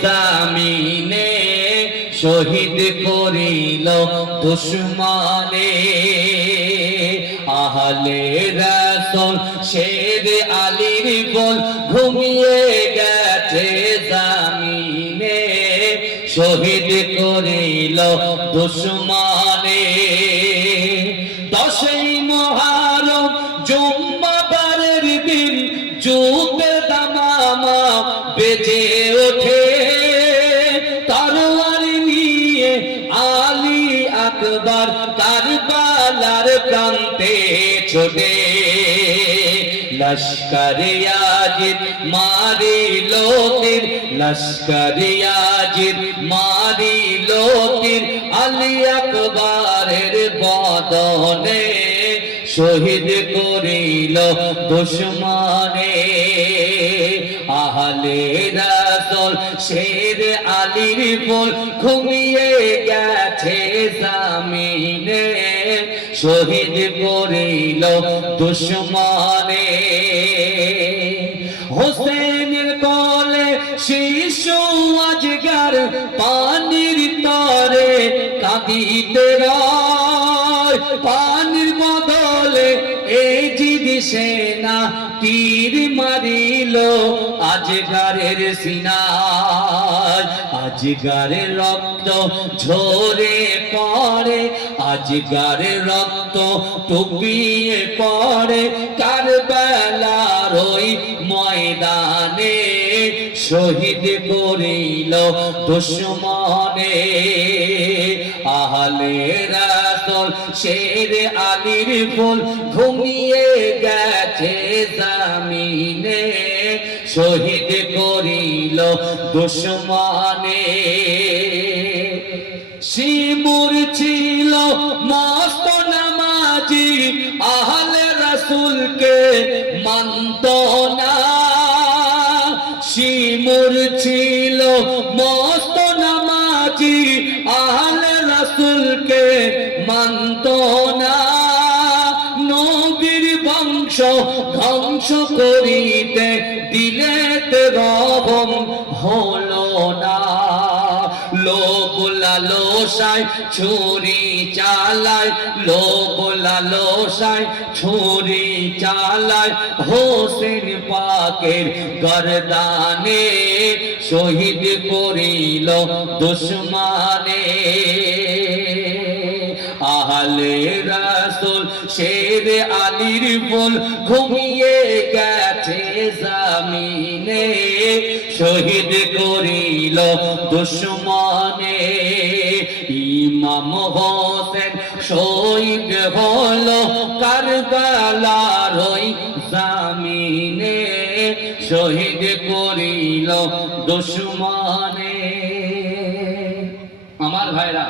জামিনে শহীদ করিল দুশমনে আহলে রাসূল শের আলীর বল ঘুমিয়ে গেছে জামিনে শহীদ করিল দুশমনে 10ই মুহররম জুম্মাবারের দিন যুদ্ধে দামামা বেজে ওঠে তরোয়ার নিয়ে আলী আকবর কারবালার প্রান্তে ছোটে লস্কর ইয়াজিদ মারিল তীর লস্কর ইয়াজিদ মারিল তীর আলী আকবরের বদনে শহীদ করিল দুশমনে আহলে রাসূল শের আলীর বল ঘুমিয়ে গেছে জামিনে শহীদ করিল দুশমনে হোসেনের কোলে শিশু আজগার পানির তরে কাঁদিতে রয় পানির বদলে এই জিদি সেনা তীর মারিল আজগারের সিনায় আজগারের রক্ত ঝরে পড়ে আজগারের রক্ত টুপিয়ে পড়ে কারবালার ওই ময়দানে শহীদ করিল দুশমনে আহলে রাসূল শের আলীর ফুল ঘুমিয়ে গেছে জামিনে শহীদ করিল দুশমনে শিমুর ছিল মস্ত নামাজি আহলে রাসূলকে মানত না শিমুর ছিল মস্ত নামাজি আহলে রাসূলকে মানত না নবীর বংশ ধ্বংস করিতে দিলেতে রবম হলো না লোভ লালসায় ছুরি চালায় লোভ লালসায় ছুরি চালায় হোসেন পাকের গর্দানে শহীদ করিল দুশমনে আহলে রাসূল শের আলীর বল ঘুমিয়ে গেছে জামিনে শহীদ করিল দুশমনে ইমাম হোসেন শহীদ হলো কারবালার ওই জামিনে শহীদ করিল দুশমনে আমার ভাইরা